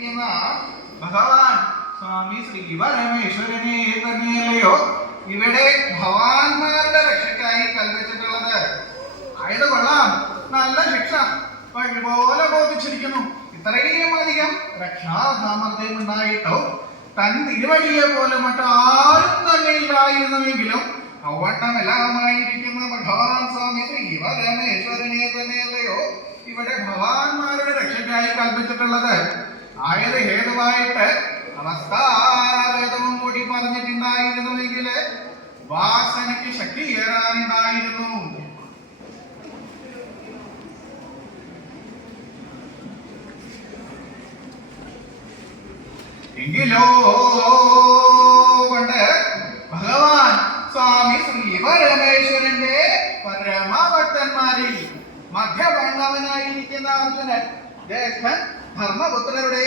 ഭഗവാനായിരിക്കുന്ന ഭഗവാൻ സ്വാമി ശ്രീ പരമേശ്വരനെ തന്നെയല്ലയോ ഇവിടെ ഭവാന്മാരുടെ രക്ഷയ്ക്കായി കൽപ്പിച്ചിട്ടുള്ളത്? ആയത് കൊള്ളാം, നല്ല ശിക്ഷ വഴിപോലെ ബോധിച്ചിരിക്കുന്നു. ഇത്രയും അധികം രക്ഷാസാമർഥ്യം ഉണ്ടായിട്ടോ തൻ തിരുവഴിയെ പോലെ മറ്റാരും തന്നെ ഇല്ലായിരുന്നുവെങ്കിലും ഔവണ്ണമെല്ലാമായിരിക്കുന്ന ഭഗവാൻ സ്വാമി ശ്രീ പരമേശ്വരനെ തന്നെയല്ലയോ ഇവിടെ ഭഗവാന്മാരുടെ രക്ഷയ്ക്കായി കൽപ്പിച്ചിട്ടുള്ളത്? ആയത് ഹേതുവായിട്ട് അവസ്ഥാഭേദവും കൂടി പറഞ്ഞിട്ടുണ്ടായിരുന്നുവെങ്കിൽ വാസനയ്ക്ക് ശക്തി ഏറാനുണ്ടായിരുന്നു. എങ്കിലോ കൊണ്ട് ഭഗവാൻ സ്വാമി ശ്രീ പരമേശ്വരന്റെ പരമഭക്തന്മാരിൽ മധ്യവർണ്ണവനായിരിക്കുന്ന അർജുനൻ ജ്യേഷ്ഠൻ ധർമ്മപുത്രരുടെ